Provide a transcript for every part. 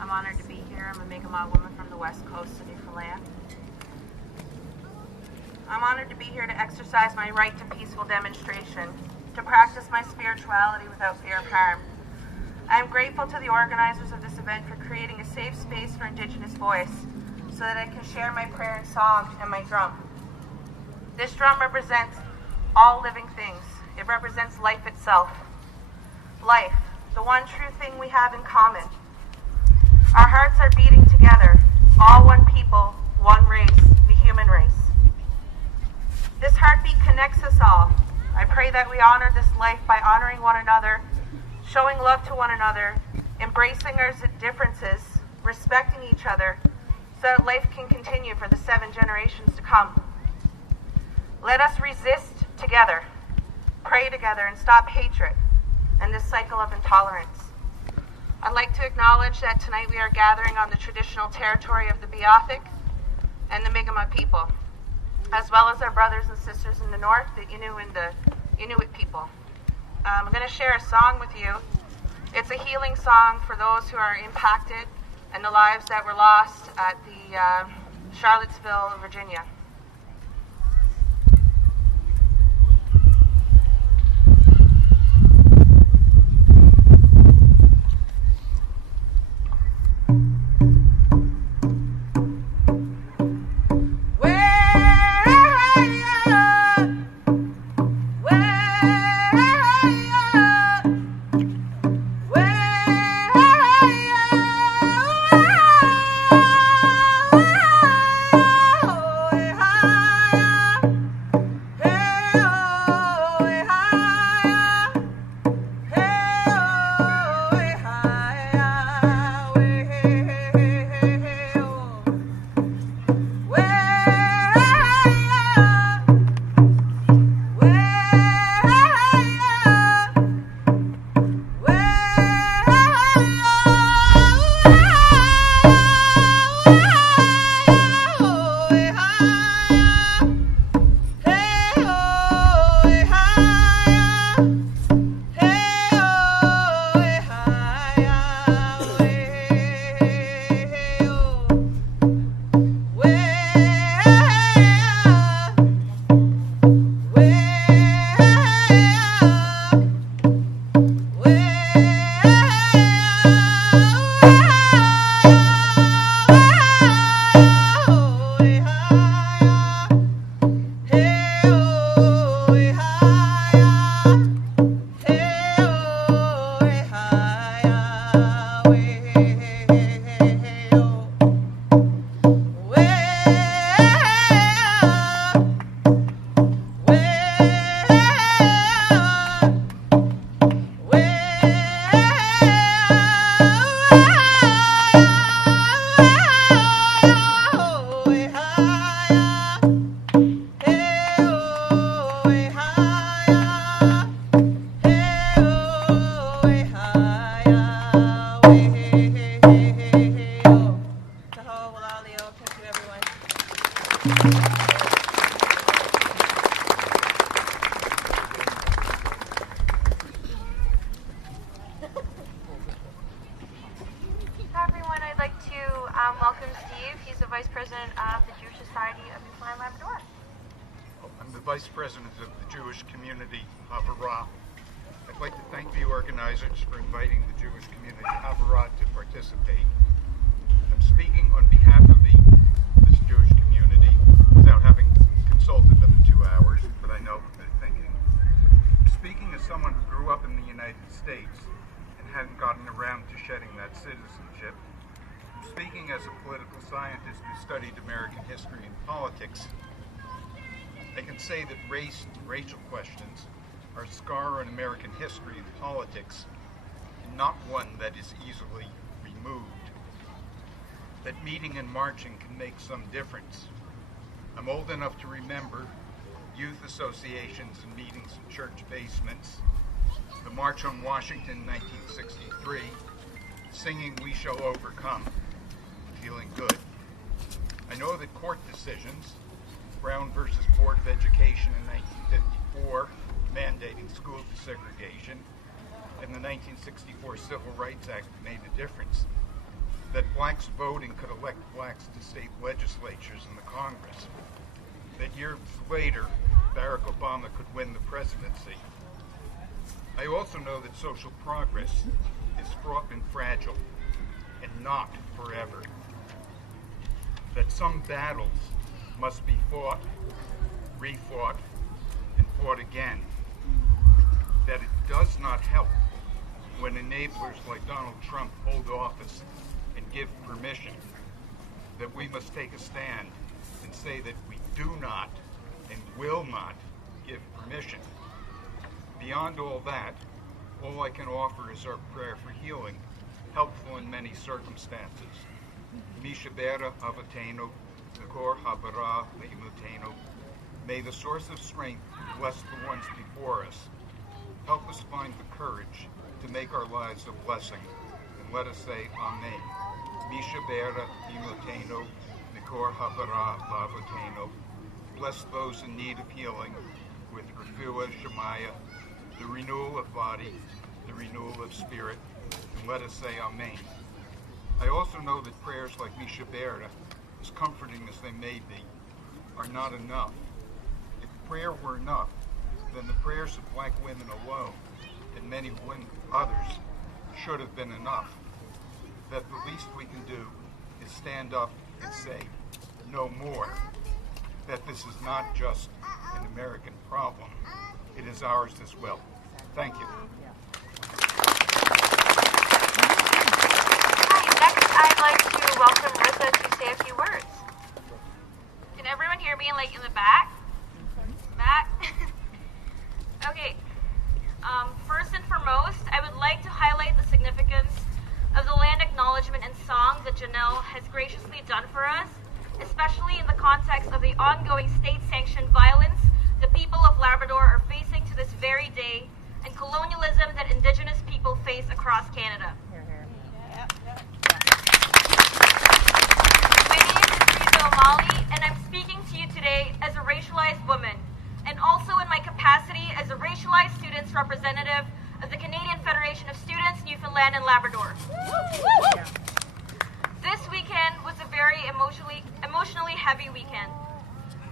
I'm honored to be here. I'm a Mi'kmaq woman from the west coast of Newfoundland. I'm honored to be here to exercise my right to peaceful demonstration, to practice my spirituality without fear of harm. I am grateful to the organizers of this event for creating a safe space for Indigenous voice so that I can share my prayer and song and my drum. This drum represents all living things. It represents life itself. Life, the one true thing we have in common. Our hearts are beating together, all one people, one race, the human race. This heartbeat connects us all. I pray that we honor this life by honoring one another, showing love to one another, embracing our differences, respecting each other, so that life can continue for the 7 generations to come. Let us resist together, pray together, and stop hatred and this cycle of intolerance. I'd like to acknowledge that tonight we are gathering on the traditional territory of the Beothuk and the Mi'kmaq people, as well as our brothers and sisters in the north, the Innu and the Inuit people. I'm going to share a song with you. It's a healing song for those who are impacted and the lives that were lost at the Charlottesville, Virginia. Welcome Steve. He's the Vice President of the Jewish Society of Newfoundland and Labrador. I'm the Vice President of the Jewish Community Havurah. I'd like to thank the organizers for inviting the Jewish Community Havurah to participate. I'm speaking on behalf of this Jewish community without having consulted them in 2 hours, but I know what they're thinking. I'm speaking as someone who grew up in the United States and hadn't gotten around to shedding that citizenship. Speaking as a political scientist who studied American history and politics, I can say that race and racial questions are a scar on American history and politics, and not one that is easily removed. That meeting and marching can make some difference. I'm old enough to remember youth associations and meetings in church basements, the March on Washington in 1963, singing "We Shall Overcome," feeling good. I know that court decisions, Brown versus Board of Education in 1954, mandating school desegregation, and the 1964 Civil Rights Act made a difference. that blacks voting could elect blacks to state legislatures in the Congress, that years later Barack Obama could win the presidency. I also know that social progress is fraught and fragile and not forever, that some battles must be fought, refought, and fought again, that it does not help when enablers like Donald Trump hold office and give permission, that we must take a stand and say that we do not and will not give permission. Beyond all that, all I can offer is our prayer for healing, helpful in many circumstances. Mishabera avateno, Nakor habara leimuteno. May the source of strength bless the ones before us. Help us find the courage to make our lives a blessing. And let us say Amen. Mishabera imuteno, Nakor habara lavateno. Bless those in need of healing with refuah shemaya, the renewal of body, the renewal of spirit, and let us say Amen. I also know that prayers like Mishabera, as comforting as they may be, are not enough. If prayer were enough, then the prayers of black women alone, and many others, should have been enough. That the least we can do is stand up and say, no more. That this is not just an American problem, it is ours as well. Thank you. Hi, next I'd like to welcome Rissa to say a few words. Can everyone hear me in the back? Back? Okay. First and foremost, I would like to highlight the significance of the land acknowledgement and song that Janelle has graciously done for us, especially in the context of the ongoing state-sanctioned violence the people of Labrador are facing to this very day, and colonialism that Indigenous people face across Canada. My name is Risa O'Malley, and I'm speaking to you today as a racialized woman, and also in my capacity as a racialized students representative of the Canadian Federation of Students, Newfoundland and Labrador. This weekend was a very emotionally heavy weekend.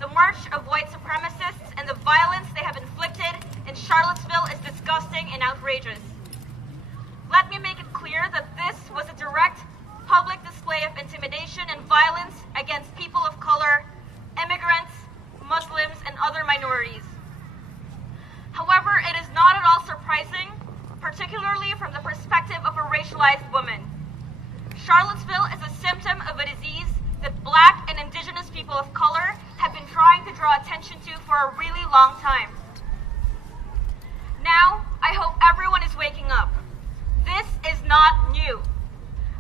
The march of white supremacists and the violence they have inflicted in Charlottesville is disgusting and outrageous. Let me make it clear that this was a direct public display of intimidation and violence against people of color, immigrants, Muslims, and other minorities. However, it is not at all surprising, particularly from the perspective of a racialized woman. Charlottesville is a symptom of a disease that Black and Indigenous people of color have been trying to draw attention to for a really long time. Now, I hope everyone is waking up. This is not new.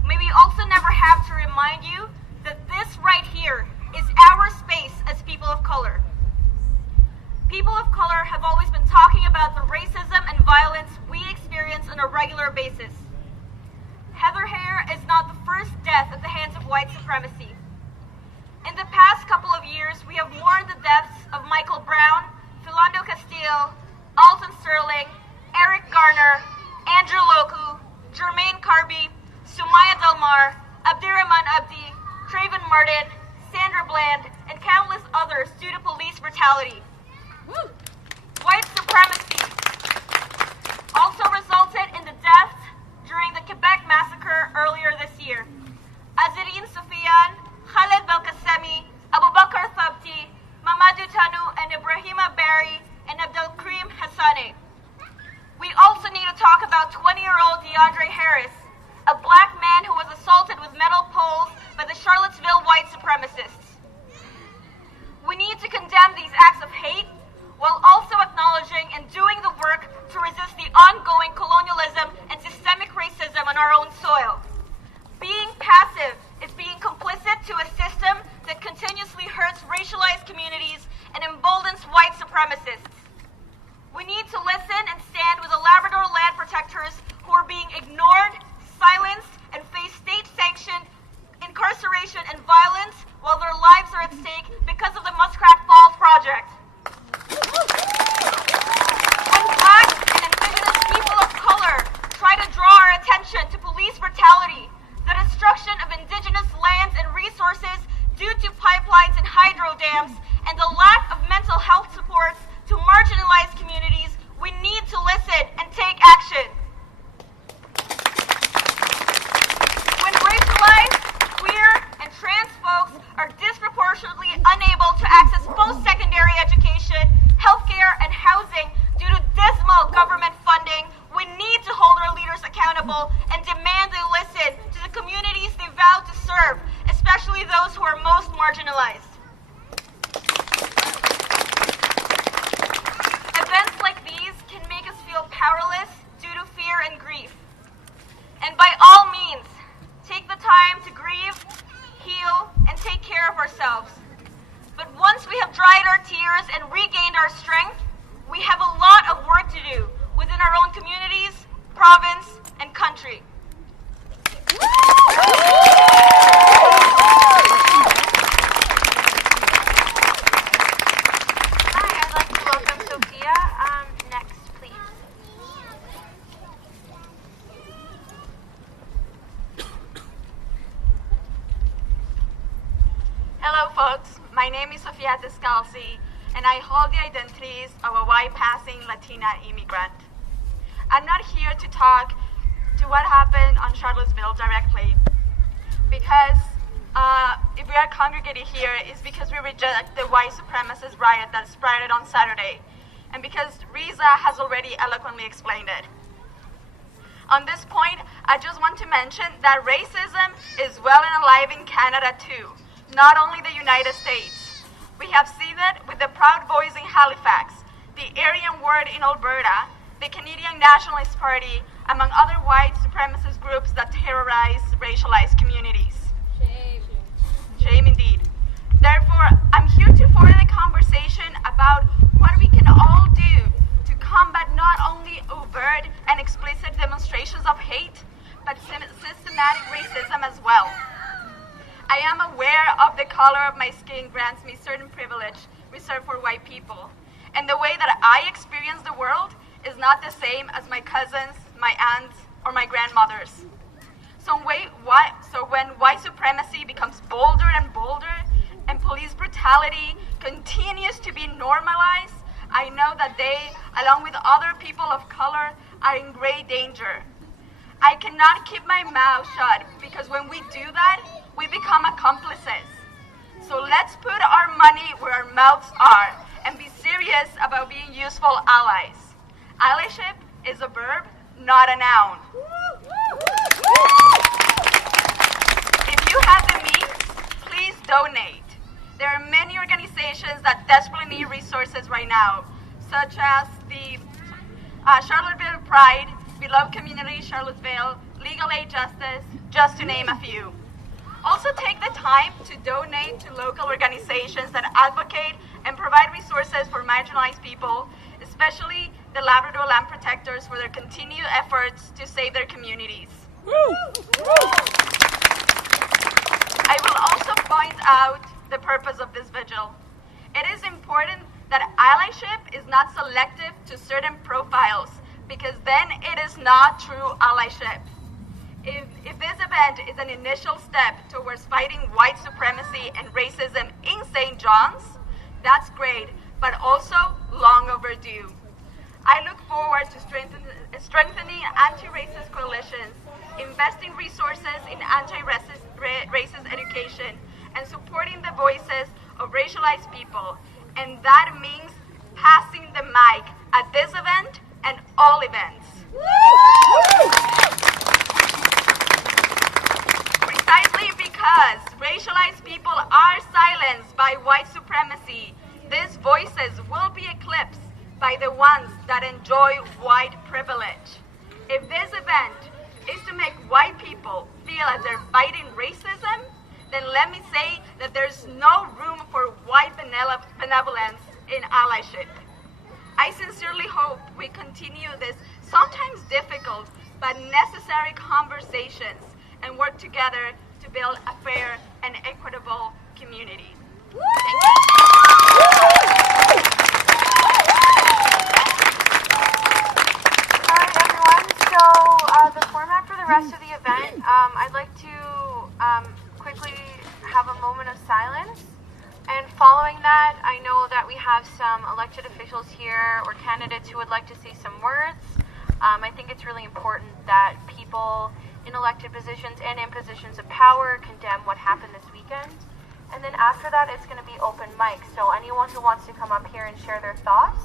May we also never have to remind you that this right here is our space as people of color. People of color have always been talking about the racism and violence we experience on a regular basis. Heather Hare is not the first death at the hands of white supremacy. In the past couple of years, we have mourned the deaths of Michael Brown, Philando Castile, Alton Sterling, Eric Garner, Andrew Loku, Jermaine Carby, Sumaya Delmar, Abdirahman Abdi, Trayvon Martin, Sandra Bland, and countless others due to police brutality. White supremacy also resulted in the deaths during the Quebec massacre earlier this year. Azirine Soufiane, Khaled Belkacemi, Abubakar Thabti, Mamadou Tanu, and Ibrahima Barry, and Abdelkrim Hassane. We also need to talk about 20-year-old DeAndre Harris, a Black man who was assaulted with metal poles by the Charlottesville white supremacists. We need to condemn these acts of hate while also acknowledging and doing the work to resist the ongoing colonialism and systemic racism on our own soil. Being passive is being complicit to a system that continuously hurts racialized communities and emboldens white supremacists. We need to listen and stand with the Labrador land protectors who are being ignored, silenced, stamps, and the lack of mental health supports to marginalized communities, we need to listen and take action. When racialized, queer, and trans folks are disproportionately unable to access post-secondary education, healthcare, and housing due to dismal government funding, we need to hold our leaders accountable and demand they listen to the communities they vow to serve, especially those who are most marginalized. Events like these can make us feel powerless due to fear and grief. And by all means, take the time to grieve, heal, and take care of ourselves. But once we have dried our tears and regained our strength, we have a lot of work to do within our own communities, province, and country. Hi, I'd like to welcome Sophia. Next, please. Hello folks, my name is Sofia Descalzi, and I hold the identities of a white-passing Latina immigrant. I'm not here to talk to what happened on Charlottesville directly, because if we are congregated here, it's because we reject the white supremacist riot that sprouted on Saturday, and because Riza has already eloquently explained it. On this point, I just want to mention that racism is well and alive in Canada too, not only the United States. We have seen it with the Proud Boys in Halifax, the Aryan Ward in Alberta, the Canadian Nationalist Party, among other white supremacist groups that terrorize racialized communities. Shame indeed. Therefore, I'm here to further the conversation about what we can all do to combat not only overt and explicit demonstrations of hate, but systematic racism as well. I am aware of the color of my skin grants me certain privilege reserved for white people, and the way that I experience the world is not the same as my cousins, my aunts, or my grandmothers. So when white supremacy becomes bolder and bolder, and police brutality continues to be normalized, I know that they, along with other people of color, are in great danger. I cannot keep my mouth shut, because when we do that, we become accomplices. So let's put our money where our mouths are and be serious about being useful allies. Allyship is a verb, not a noun. If you have the means, please donate. There are many organizations that desperately need resources right now, such as the Charlottesville Pride, Beloved Community Charlottesville, Legal Aid Justice, just to name a few. Also take the time to donate to local organizations that advocate and provide resources for marginalized people, especially the Labrador Land Protectors, for their continued efforts to save their communities. I will also point out the purpose of this vigil. It is important that allyship is not selective to certain profiles, because then it is not true allyship. If this event is an initial step towards fighting white supremacy and racism in St. John's, that's great, but also long overdue. I look forward to strengthening anti-racist coalitions, investing resources in anti-racist education, and supporting the voices of racialized people. And that means passing the mic at this event and all events. Precisely because racialized people are silenced by white supremacy, these voices will be eclipsed by the ones that enjoy white privilege. If this event is to make white people feel as they're fighting racism, then let me say that there's no room for white benevolence in allyship. I sincerely hope we continue this sometimes difficult but necessary conversations and work together to build a fair and equitable community. Thank you. All right, everyone. So the format for the rest of the event, I'd like to quickly have a moment of silence, and following have some elected officials here or candidates who would like to say some words. I think it's really important that people in elected positions and in positions of power condemn what happened this weekend. And then after that, it's going to be open mic. So anyone who wants to come up here and share their thoughts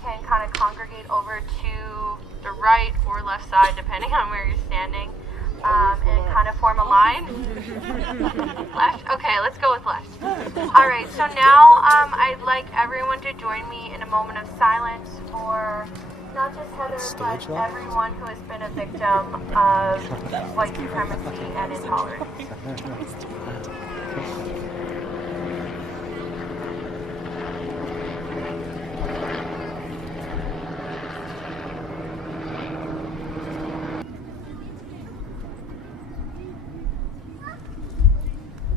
can kind of congregate over to the right or left side, depending on where you're standing, and kind of form a line. Left? Okay, let's go with left. All right, so now I'd like everyone to join me in a moment of silence for not just Heather, but everyone who has been a victim of white supremacy and intolerance.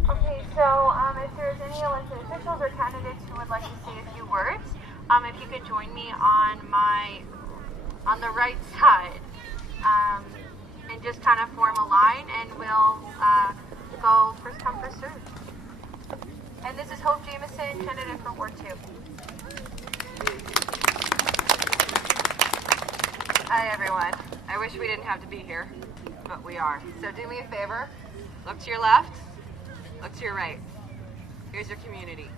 Okay, so if there's any elected officials or candidates who would like to say a few words, if you could join me on the right side, and just kind of form a line, and we'll go first come, first serve. And this is Hope Jameson, candidate for Ward 2. Hi everyone. I wish we didn't have to be here, but we are. So do me a favor, look to your left, look to your right. Here's your community.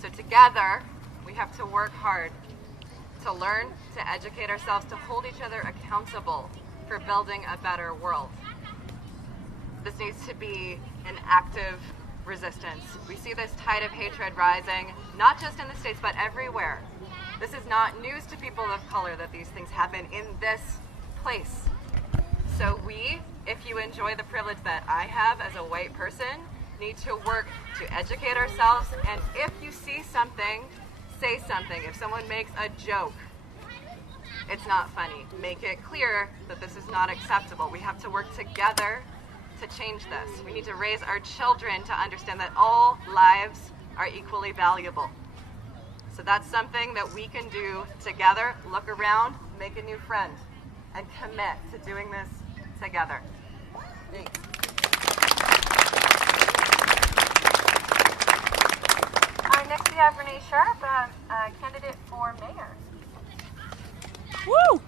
So together, we have to work hard to learn, to educate ourselves, to hold each other accountable for building a better world. This needs to be an active resistance. We see this tide of hatred rising, not just in the States, but everywhere. This is not news to people of color that these things happen in this place. So we, if you enjoy the privilege that I have as a white person, need to work to educate ourselves, and if you see something, say something. If someone makes a joke, it's not funny. Make it clear that this is not acceptable. We have to work together to change this. We need to raise our children to understand that all lives are equally valuable. So that's something that we can do together. Look around, make a new friend, and commit to doing this together. Thanks. Next we have Renee Sharp, candidate for mayor. Woo!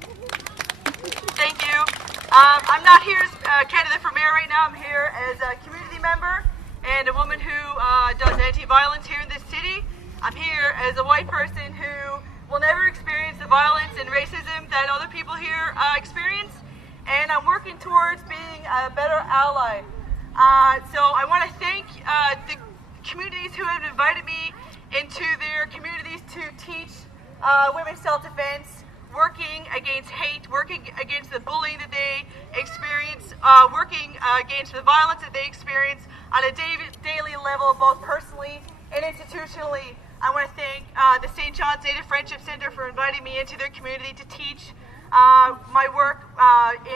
Thank you. I'm not here as a candidate for mayor right now. I'm here as a community member and a woman who does anti-violence here in this city. I'm here as a white person who will never experience the violence and racism that other people here experience, and I'm working towards being a better ally. So I want to thank the communities who have invited me into their communities to teach women's self-defense, working against hate, working against the bullying that they experience, working against the violence that they experience on a daily level, both personally and institutionally. I want to thank the St. John's Native Friendship Center for inviting me into their community to teach my work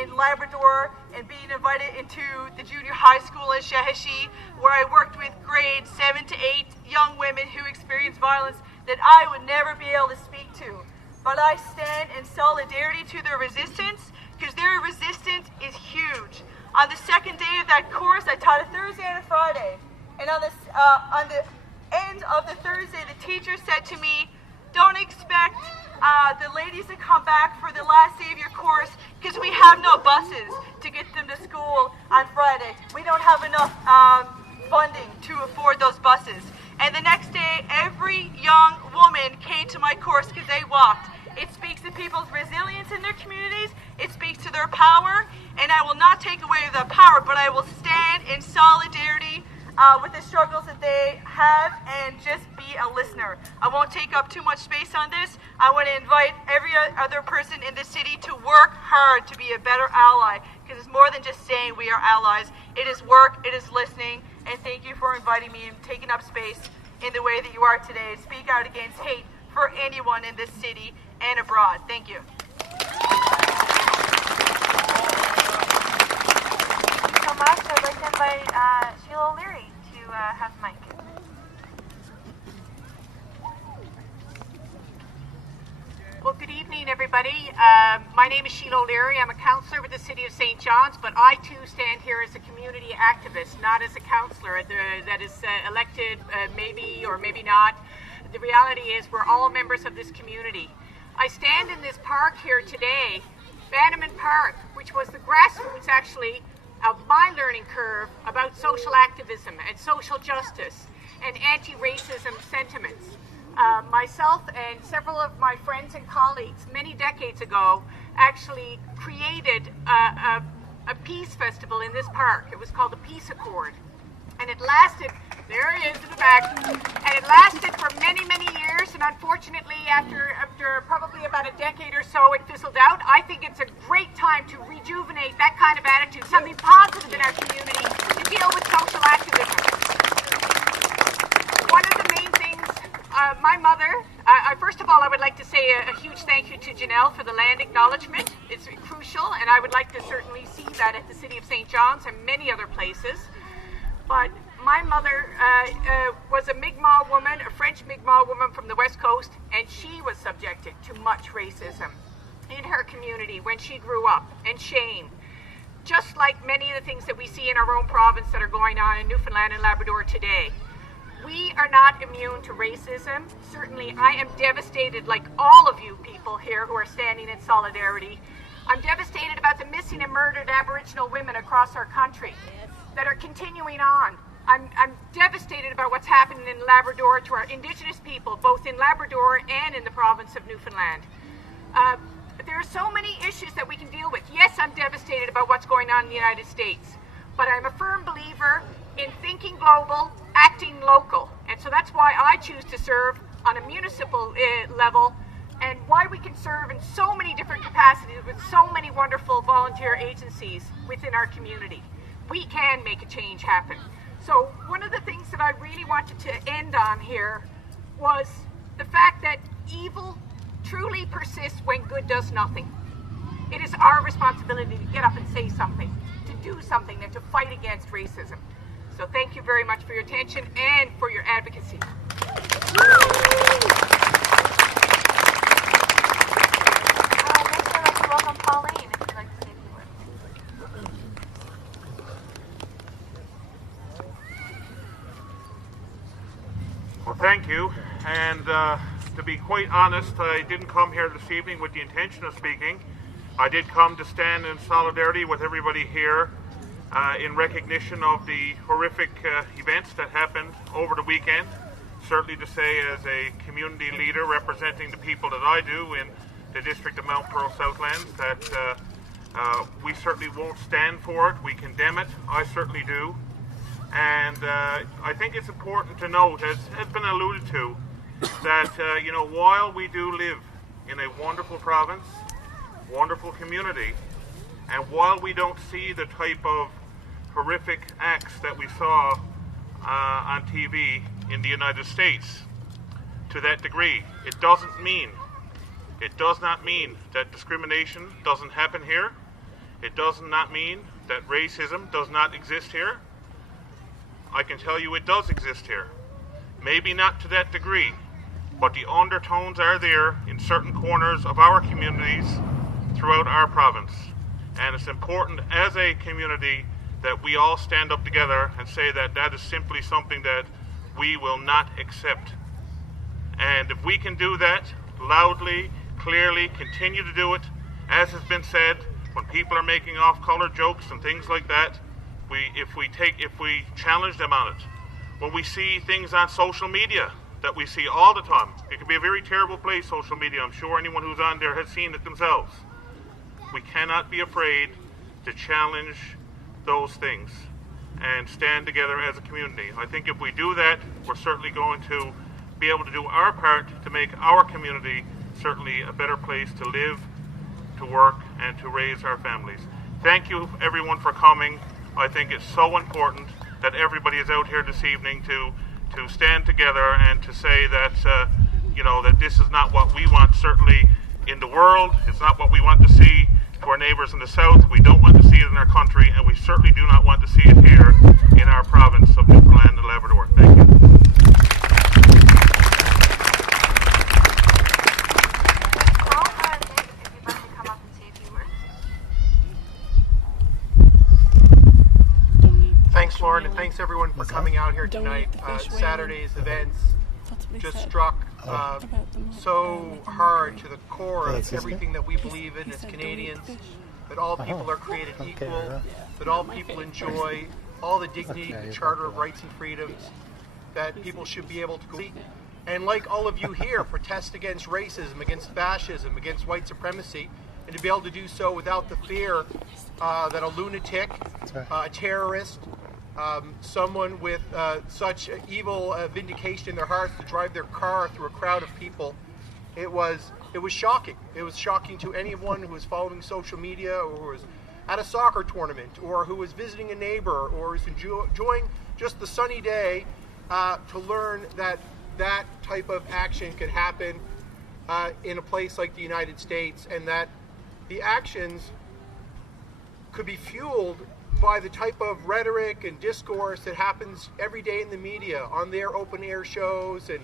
in Labrador, and being invited into the junior high school in Shahashi, where I worked with grades 7 to 8 young women who experienced violence that I would never be able to speak to. But I stand in solidarity to their resistance, because their resistance is huge. On the second day of that course, I taught a Thursday and a Friday, and on the end of the Thursday, the teacher said to me, "Don't expect the ladies to come back for the last day of your course, because we have no buses to get them to school on Friday. We don't have enough funding to afford those buses." And the next day, every young woman came to my course because they walked. It speaks to people's resilience in their communities. It speaks to their power, and I will not take away their power, but I will stand in solidarity with the struggles that they have and just be a listener. I won't take up too much space on this. I want to invite every other person in the city to work hard to be a better ally, because it's more than just saying we are allies. It is work, it is listening, and thank you for inviting me and taking up space in the way that you are today. Speak out against hate for anyone in this city and abroad. Thank you. Thank you so much. I'd like to invite Sheila O'Leary to have the mic. Well, good evening, everybody. My name is Sheila O'Leary. I'm a councillor with the City of St. John's, but I too stand here as a community activist, not as a councillor that is elected maybe or maybe not the reality is we're all members of this community. I stand in this park here today, Bannerman Park, which was the grassroots actually of my learning curve about social activism and social justice and anti-racism sentiments. Myself and several of my friends and colleagues many decades ago actually created a peace festival in this park. It was called the Peace Accord. And it lasted, there he is in the back, and it lasted for many, many years, and unfortunately after probably about a decade or so it fizzled out. I think it's a great time to rejuvenate that kind of attitude, something positive in our community to deal with social activism. One of the main things, my mother, first of all I would like to say a huge thank you to Janelle for the land acknowledgement. It's crucial, and I would like to certainly see that at the City of St. John's and many other places. But my mother was a Mi'kmaq woman, a French Mi'kmaq woman from the West Coast, and she was subjected to much racism in her community when she grew up, and shame. Just like many of the things that we see in our own province that are going on in Newfoundland and Labrador today. We are not immune to racism. Certainly I am devastated, like all of you people here who are standing in solidarity. I'm devastated about the missing and murdered Aboriginal women across our country that are continuing on. I'm devastated about what's happening in Labrador to our Indigenous people, both in Labrador and in the province of Newfoundland. There are so many issues that we can deal with. Yes, I'm devastated about what's going on in the United States, but I'm a firm believer in thinking global, acting local. And so that's why I choose to serve on a municipal level, and why we can serve in so many different capacities with so many wonderful volunteer agencies within our community. We can make a change happen. So one of the things that I really wanted to end on here was the fact that evil truly persists when good does nothing. It is our responsibility to get up and say something, to do something, and to fight against racism. So thank you very much for your attention and for your advocacy. Next, I'd like to welcome Pauline, if you'd like to say a few words. Well, thank you. And to be quite honest, I didn't come here this evening with the intention of speaking. I did come to stand in solidarity with everybody here in recognition of the horrific events that happened over the weekend. Certainly to say, as a community leader representing the people that I do in the District of Mount Pearl Southlands, that we certainly won't stand for it. We condemn it. I certainly do. And I think it's important to note, as has been alluded to, that while we do live in a wonderful province, wonderful community, and while we don't see the type of horrific acts that we saw on TV in the United States to that degree, it does not mean that discrimination doesn't happen here. It does not mean that racism does not exist here. I can tell you it does exist here. Maybe not to that degree, but the undertones are there in certain corners of our communities throughout our province. And it's important as a community that we all stand up together and say that that is simply something that we will not accept. And if we can do that loudly, clearly, continue to do it, as has been said, when people are making off-color jokes and things like that, if we challenge them on it, when we see things on social media that we see all the time, it can be a very terrible place, social media. I'm sure anyone who's on there has seen it themselves. We cannot be afraid to challenge those things and stand together as a community. I think if we do that, we're certainly going to be able to do our part to make our community certainly a better place to live, to work, and to raise our families. Thank you everyone for coming. I think it's so important that everybody is out here this evening to stand together and to say that that this is not what we want certainly in the world. It's not what we want to see to our neighbours in the south. We don't want to see it in our country, and we certainly do not want to see it here in our province of Newfoundland and Labrador. Thank you. Thanks, Lauren, and thanks everyone for coming out here tonight. Saturday's events just struck so hard to the core of everything that we believe in as Canadians, that all people are created equal, that all people enjoy all the dignity of the Charter of Rights and Freedoms, that people should be able to go. And like all of you here, protest against racism, against fascism, against white supremacy, and to be able to do so without the fear that a lunatic, a terrorist, someone with such evil vindication in their hearts to drive their car through a crowd of people. It was shocking. It was shocking to anyone who was following social media, or who was at a soccer tournament, or who was visiting a neighbor, or was enjoying just the sunny day, to learn that that type of action could happen in a place like the United States, and that the actions could be fueled by the type of rhetoric and discourse that happens every day in the media, on their open air shows, and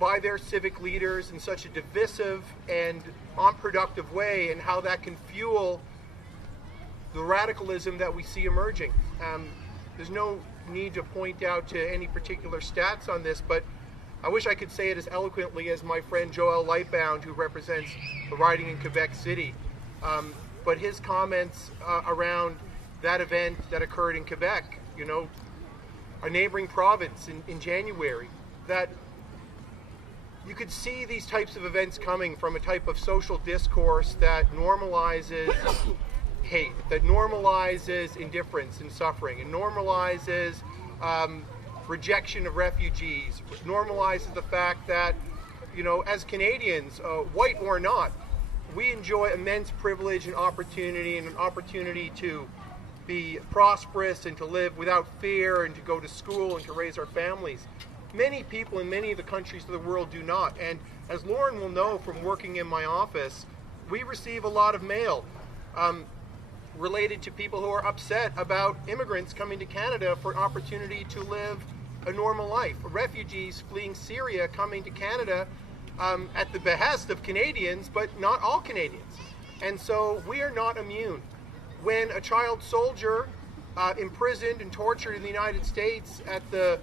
by their civic leaders in such a divisive and unproductive way, and how that can fuel the radicalism that we see emerging. There's no need to point out to any particular stats on this, but I wish I could say it as eloquently as my friend Joel Lightbound, who represents the riding in Quebec City. But his comments around that event that occurred in Quebec, a neighboring province in January, that you could see these types of events coming from a type of social discourse that normalizes hate, that normalizes indifference and suffering, and normalizes rejection of refugees, normalizes the fact that, as Canadians, white or not, we enjoy immense privilege and opportunity, and an opportunity to be prosperous and to live without fear, and to go to school and to raise our families. Many people in many of the countries of the world do not. And as Lauren will know from working in my office, we receive a lot of mail related to people who are upset about immigrants coming to Canada for an opportunity to live a normal life. Refugees fleeing Syria coming to Canada at the behest of Canadians, but not all Canadians. And so we are not immune. When a child soldier imprisoned and tortured in the United States at the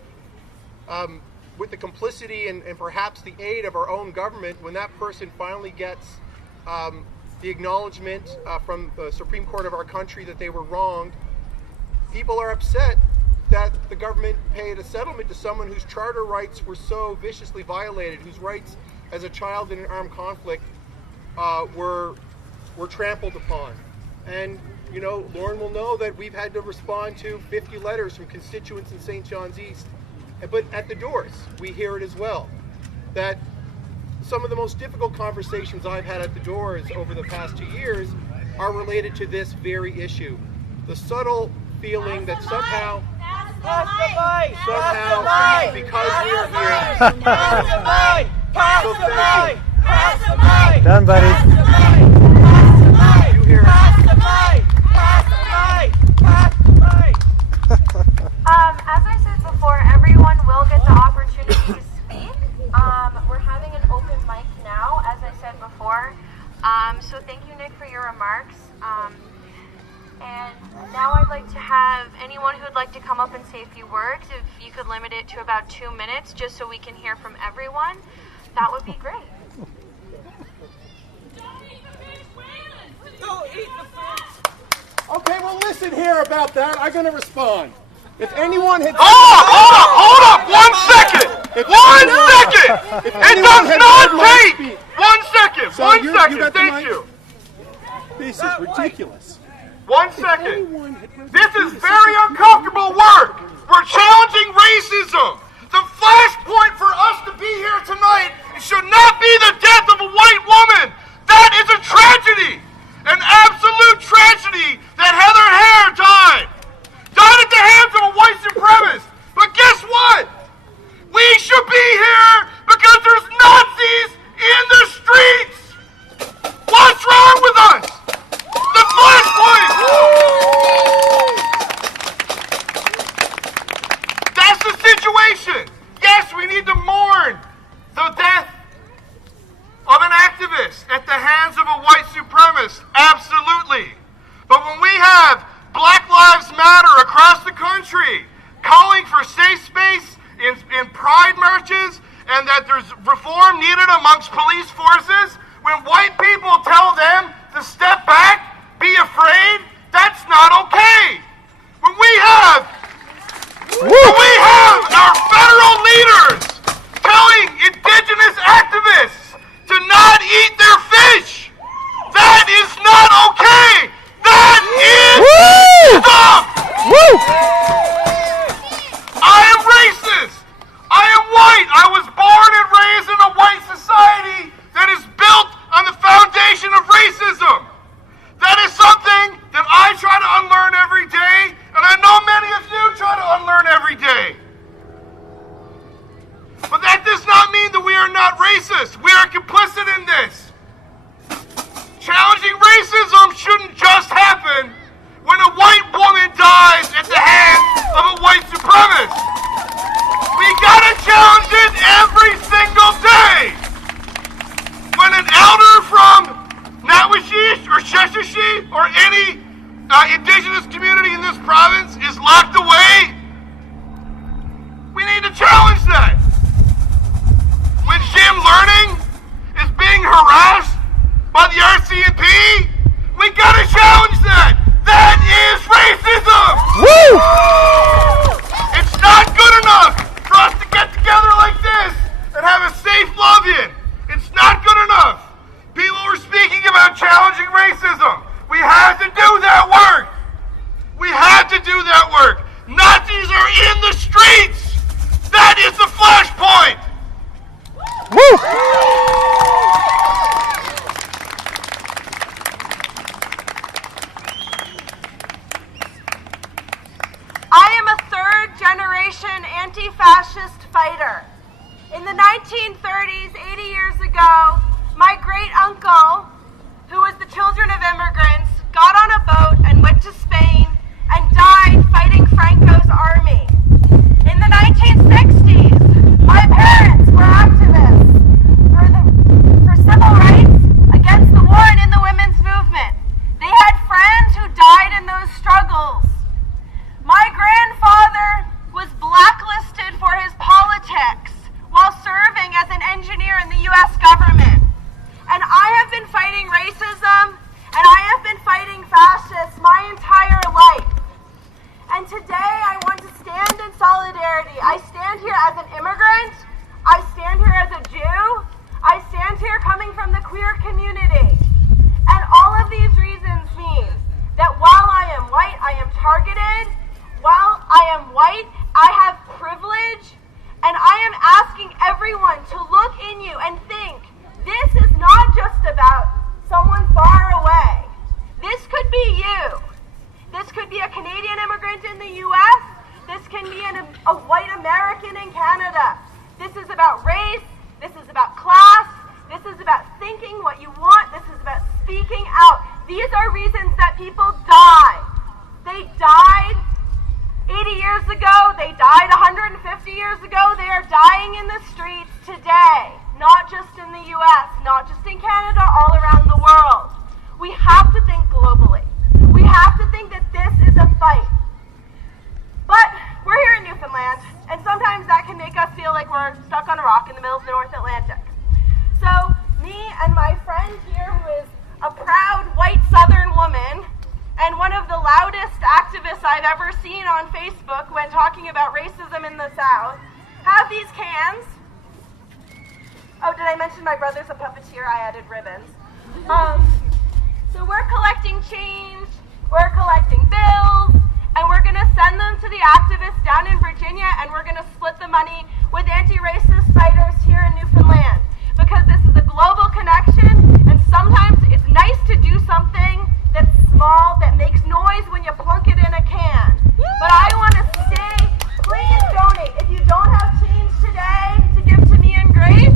with the complicity and perhaps the aid of our own government, when that person finally gets the acknowledgement from the Supreme Court of our country that they were wronged, people are upset that the government paid a settlement to someone whose charter rights were so viciously violated, whose rights as a child in an armed conflict were trampled upon. And Lauren will know that we've had to respond to 50 letters from constituents in St. John's East. But at the doors, we hear it as well, that some of the most difficult conversations I've had at the doors over the past 2 years are related to this very issue. The subtle feeling that somehow, because we are here, done, buddy. You hear it. As I said before, everyone will get the opportunity to speak. We're having an open mic now, as I said before. So thank you, Nick, for your remarks. And now I'd like to have anyone who would like to come up and say a few words, if you could limit it to about 2 minutes, just so we can hear from everyone, that would be great. Okay, well listen here about that. I'm going to respond. If anyone had... Hold up! 1 second! 1 second! It does not take! 1 second! So 1 you second! got the Thank mic? you! This is ridiculous. 1 second! This is very uncomfortable work! We're challenging racism! The flashpoint for us to be here tonight should not be the death of a white woman! That is a tragedy! An absolute tragedy that Heather Hare died! Died at the hands of a white supremacist! But guess what? We should be here because there's Nazis in the streets! What's wrong with us? The flashpoint! That's the situation! Yes, we need to mourn the death of an activist at the hands of a white supremacist. Absolutely. But when we have Black Lives Matter across the country calling for safe space in pride marches and that there's reform needed amongst police forces, when white people tell them to step back, be afraid, that's not okay. When we have our federal leaders telling indigenous activists to not eat their fish, that is not okay. That is stop. I am racist. I am white. I was born and raised in a white society that is built on the foundation of racism. That is something that I try to unlearn every day, and I know many of you try to unlearn every day. But that does not mean that we are not racist. We are complicit in this. Challenging racism shouldn't just happen when a white woman dies at the hands of a white supremacist. We gotta challenge it every single day. When an elder from Nawashish or Sheshashi or any indigenous community in this province is locked away, we need to challenge that. When gym learning is being harassed by the RCMP, we gotta challenge that. That is racism. It's not good enough for us to get together like this and have a safe love-in. It's not good enough. People were speaking about challenging racism. We have to do that work. We have to do that work. Nazis are in the streets. That is the flashpoint. I am a third-generation anti-fascist fighter. In the 1930s, 80 years ago, my great-uncle, who was the children of immigrants, got on a boat and went to Spain and died fighting Franco's army. In the 1960s, my parents were activists for civil rights against the war and in the women's movement. They had friends who died in those struggles. My grandfather was blacklisted for his politics while serving as an engineer in the U.S. government. And I have been fighting racism, and I have been fighting fascists my entire life. And today I want to stand in solidarity. I stand here as an immigrant. I stand here as a Jew. I stand here coming from the queer community. And all of these reasons mean that while I am white, I am targeted. While I am white, I have privilege. And I am asking everyone to look in you and think, this is not just about someone far away. This could be you. This could be a Canadian immigrant in the U.S. This can be a white American in Canada. This is about race. This is about class. This is about thinking what you want. This is about speaking out. These are reasons that people die. They died 80 years ago. They died 150 years ago. They are dying in the streets today. Not just in the U.S., not just in Canada, all around the world. We have to think globally. We have to think that this is a fight. But we're here in Newfoundland, and sometimes that can make us feel like we're stuck on a rock in the middle of the North Atlantic. So me and my friend here, who is a proud white Southern woman, and one of the loudest activists I've ever seen on Facebook when talking about racism in the South, have these cans. Oh, did I mention my brother's a puppeteer? I added ribbons. So we're collecting change, we're collecting bills, and we're going to send them to the activists down in Virginia, and we're going to split the money with anti-racist fighters here in Newfoundland. Because this is a global connection, and sometimes it's nice to do something that's small, that makes noise when you plunk it in a can. But I want to say, please donate. If you don't have change today to give to me and Grace,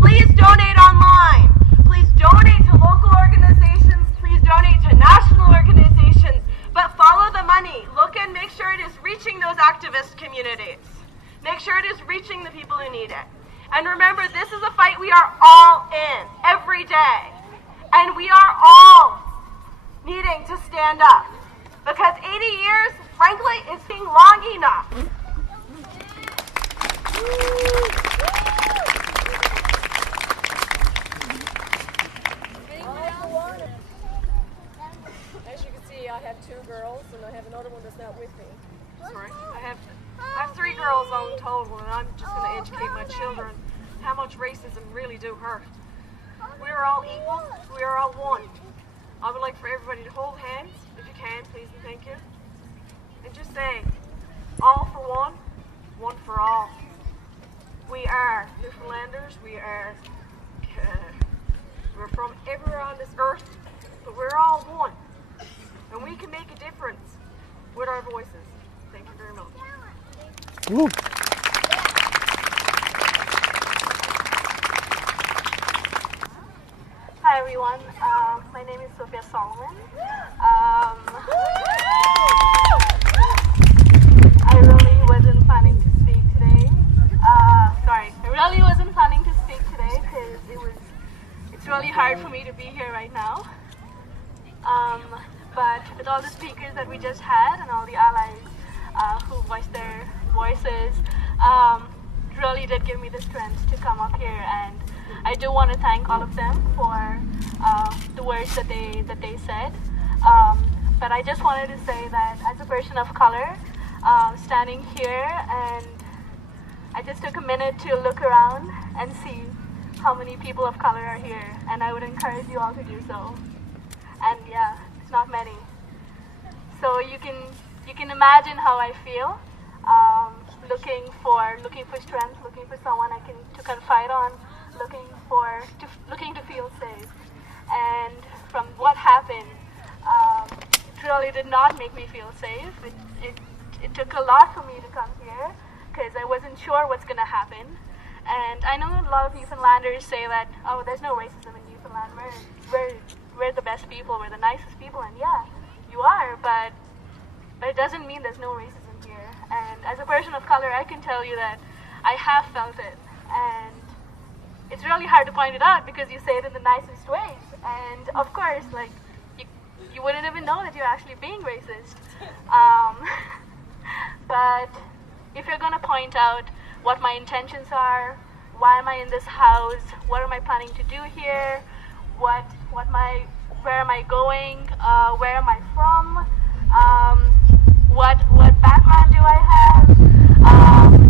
please donate online. Please donate to local organizations. Please donate to national organizations. But follow the money. Look and make sure it is reaching those activist communities. Make sure it is reaching the people who need it. And remember, this is a fight we are all in every day. And we are all needing to stand up. Because 80 years, frankly, is being long enough. is not with me. Sorry. I have 3 girls all in total, and I'm just going to educate my children how much racism really do hurt. We are all equal. We are all one. I would like for everybody to hold hands, if you can, please and thank you. And just say, all for one, one for all. We are Newfoundlanders. We're from everywhere on this earth, but we're all one. And we can make a difference with our voices. Thank you very much. Woo. Hi everyone, my name is Sophia Solomon. I really wasn't planning to speak today. I really wasn't planning to speak today because it's really hard for me to be here right now. But with all the speakers that we just had and all the allies who voiced their voices, really did give me the strength to come up here, and I do want to thank all of them for the words that they said. But I just wanted to say that as a person of color, standing here, and I just took a minute to look around and see how many people of color are here, and I would encourage you all to do so. And yeah, it's not many. So you can imagine how I feel, looking for strength, looking for someone to confide on, looking to feel safe. And from what happened, it really did not make me feel safe. It took a lot for me to come here because I wasn't sure what's going to happen. And I know a lot of Newfoundlanders say that, oh, there's no racism in Newfoundland. We're the best people, we're the nicest people, and yeah, you are, but it doesn't mean there's no racism here. And as a person of color, I can tell you that I have felt it, and it's really hard to point it out because you say it in the nicest ways, and of course, like, you wouldn't even know that you're actually being racist. But if you're gonna point out what my intentions are, why am I in this house, what am I planning to do here, where am I going, where am I from, what background do I have,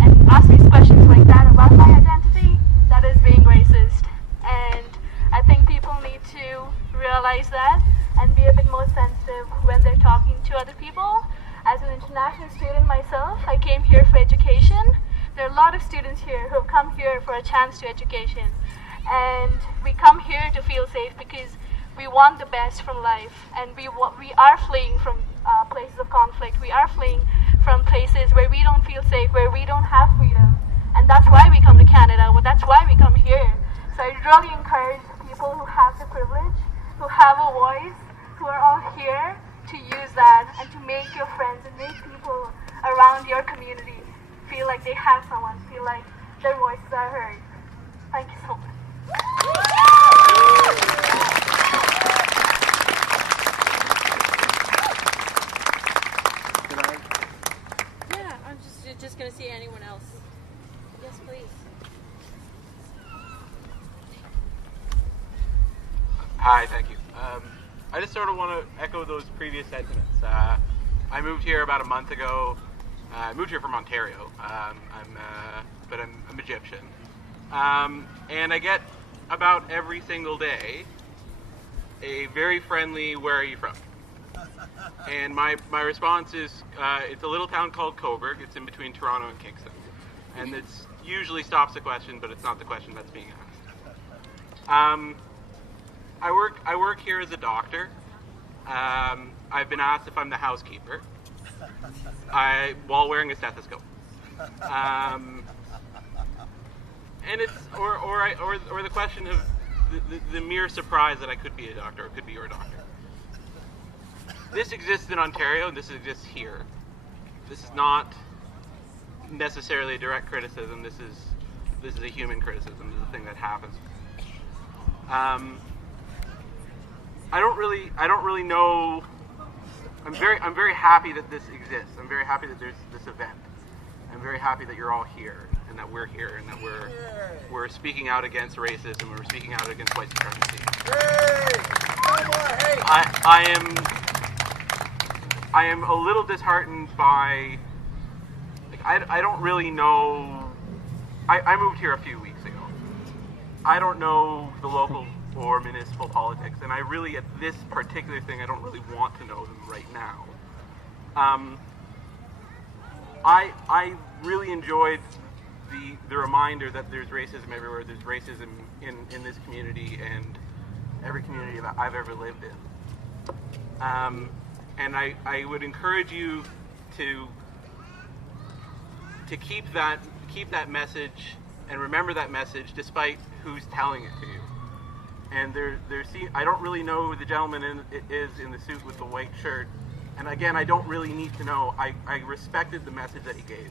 and ask me questions like that about my identity, that is being racist. And I think people need to realize that and be a bit more sensitive when they're talking to other people. As an international student myself, I came here for education. There are a lot of students here who have come here for a chance to education. And we come here to feel safe because we want the best from life, and we are fleeing from places of conflict. We are fleeing from places where we don't feel safe, where we don't have freedom, and that's why we come to Canada. Well, that's why we come here. So I really encourage people who have the privilege, who have a voice, who are all here to use that and to make your friends and make people around your community feel like they have someone, feel like their voices are heard. Thank you so much. Yeah, I'm just gonna see anyone else. Yes, please. Hi, thank you. I just sort of want to echo those previous sentiments. I moved here about a month ago. I moved here from Ontario, but I'm Egyptian. And I get about every single day a very friendly, where are you from? And my response is, it's a little town called Cobourg. It's in between Toronto and Kingston. And it usually stops the question, but it's not the question that's being asked. I work here as a doctor. I've been asked if I'm the housekeeper, while wearing a stethoscope. And it's or the question of the mere surprise that I could be a doctor or could be your doctor. This exists in Ontario, and this exists here. This is not necessarily a direct criticism. This is a human criticism. This is a thing that happens. I don't really know. I'm very happy that this exists. I'm very happy that there's this event. I'm very happy that you're all here and that we're here and that we're speaking out against racism. We're speaking out against white supremacy. I am a little disheartened by, I don't really know, I moved here a few weeks ago. I don't know the local or municipal politics, and I really, at this particular thing, I don't really want to know them right now. I really enjoyed the reminder that there's racism everywhere, there's racism in this community and every community that I've ever lived in. And I would encourage you to keep that message and remember that message despite who's telling it to you. And I don't really know who the gentleman is in the suit with the white shirt. And again, I don't really need to know. I respected the message that he gave.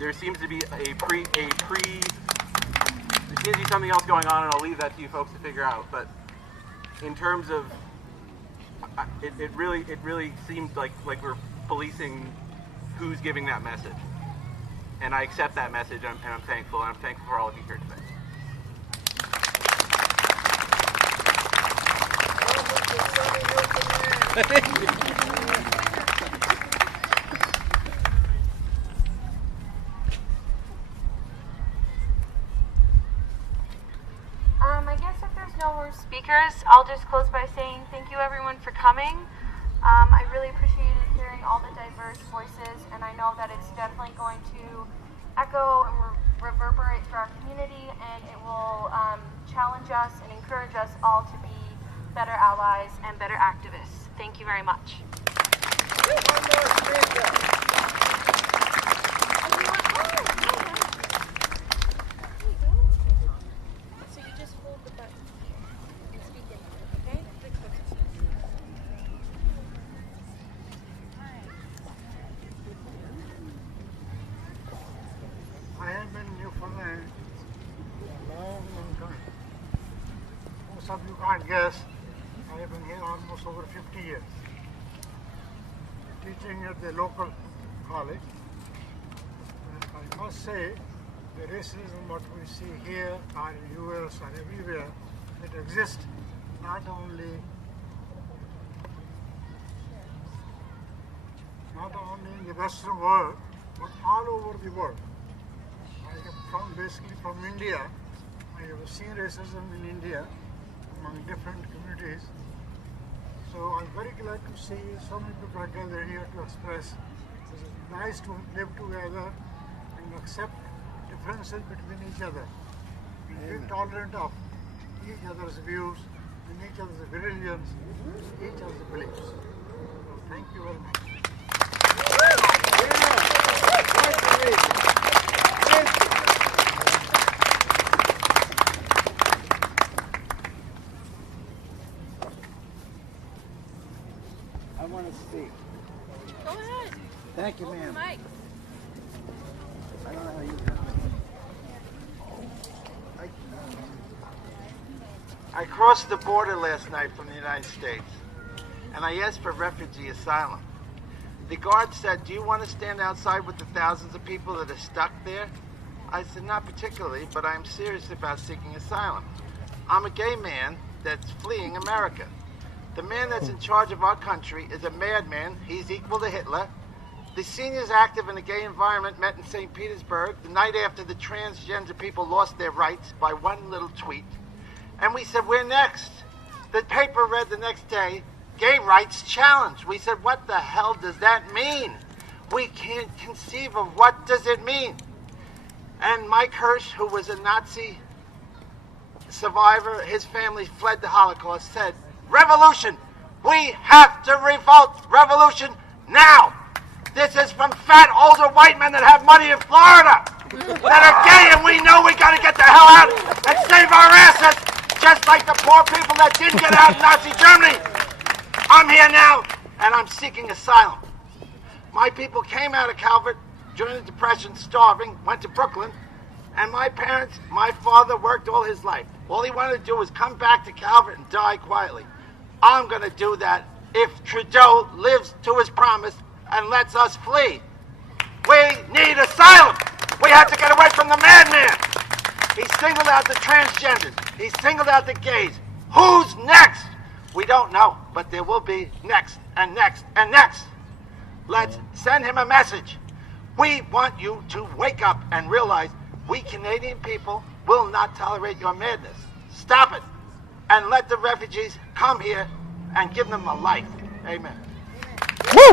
There seems to be there seems to be something else going on, and I'll leave that to you folks to figure out. But in terms of, it really seemed like we're policing who's giving that message. And I accept that message, and I'm thankful, and I'm thankful for all of you here today. I guess if there's no more speakers, I'll just close by saying thank you everyone for coming. I really appreciated hearing all the diverse voices, and I know that it's definitely going to echo and reverberate through our community, and it will challenge us and encourage us all to be better allies and better activists. Thank you very much. So you just hold the button and speak in it, okay? I have been in Newfoundland a long time. Most of you can't guess, I have been here almost over 50 years. Teaching at the local college. And I must say, the racism what we see here or in the US or everywhere, it exists not only in the Western world, but all over the world. I am basically from India. I have seen racism in India among different communities. So I'm very glad to see so many people are gathered here to express. It's nice to live together and accept differences between each other. And be tolerant of each other's views and each other's religions, each other's beliefs. So thank you very much. I want to speak. Go ahead. Thank you, Open ma'am. the mic. I don't know how you I crossed the border last night from the United States, and I asked for refugee asylum. The guard said, "Do you want to stand outside with the thousands of people that are stuck there?" I said, "Not particularly, but I'm serious about seeking asylum. I'm a gay man that's fleeing America. The man that's in charge of our country is a madman. He's equal to Hitler. The seniors active in the gay environment met in St. Petersburg the night after the transgender people lost their rights by one little tweet. And we said, we're next. The paper read the next day, gay rights challenge. We said, what the hell does that mean? We can't conceive of what does it mean. And Mike Hirsch, who was a Nazi survivor, his family fled the Holocaust, said, revolution. We have to revolt. Revolution now. This is from fat older white men that have money in Florida that are gay, and we know we got to get the hell out and save our asses, just like the poor people that didn't get out in Nazi Germany. I'm here now, and I'm seeking asylum. My people came out of Calvert during the Depression, starving, went to Brooklyn, and my parents, my father worked all his life. All he wanted to do was come back to Calvert and die quietly. I'm going to do that if Trudeau lives to his promise and lets us flee. We need asylum. We have to get away from the madman. He singled out the transgenders. He singled out the gays. Who's next? We don't know, but there will be next and next and next. Let's send him a message. We want you to wake up and realize we Canadian people will not tolerate your madness. Stop it. And let the refugees come here and give them a life. Amen. Woo!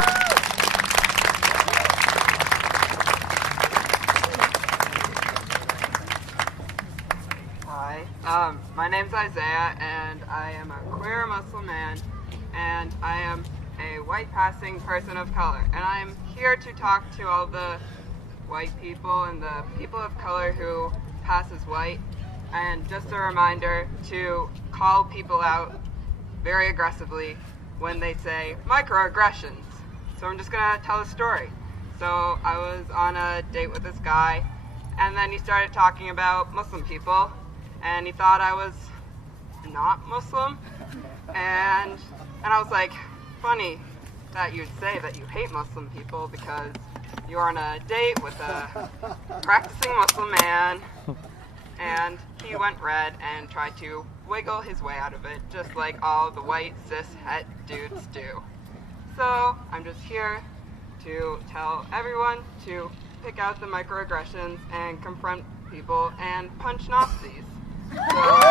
Hi, my name's Isaiah, and I am a queer Muslim man, and I am a white-passing person of color. And I'm here to talk to all the white people and the people of color who pass as white. And just a reminder to call people out very aggressively when they say microaggressions. So I'm just gonna tell a story. So I was on a date with this guy, and then he started talking about Muslim people, and he thought I was not Muslim, and I was like, funny that you'd say that you hate Muslim people because you're on a date with a practicing Muslim man. And he went red and tried to wiggle his way out of it, just like all the white cis-het dudes do. So I'm just here to tell everyone to pick out the microaggressions and confront people and punch Nazis. So